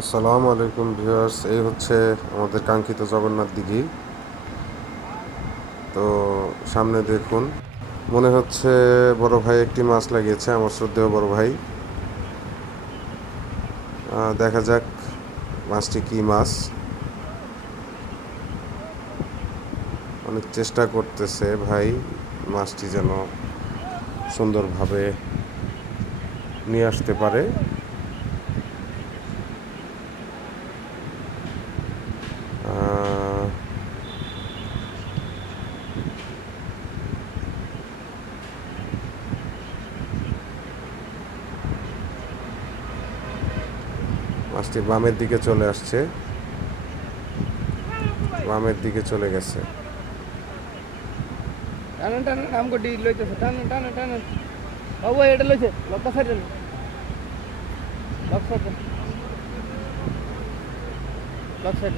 আসসালামু আলাইকুম ভিউয়ার্স, এই হচ্ছে আমাদের কাঙ্ক্ষিত জগন্নাথ দিঘি। তো সামনে দেখুন, মনে হচ্ছে বড় ভাই একটি মাছ লাগিয়েছে, আমার শ্রদ্ধেয় বড় ভাই। দেখা যাক মাছটি কি মাছ। অনেক চেষ্টা করতেছে ভাই মাছটি যেন সুন্দরভাবে নিয়ে আসতে পারে। আহ, মাছটি বামের দিকে চলে আসছে, বামের দিকে চলে গেছে। টানেন টানেন আমগো লইতেছে, টানেন টানেন টানেন বাবু, এটা লইছে লক্কা side, lock side, lock side.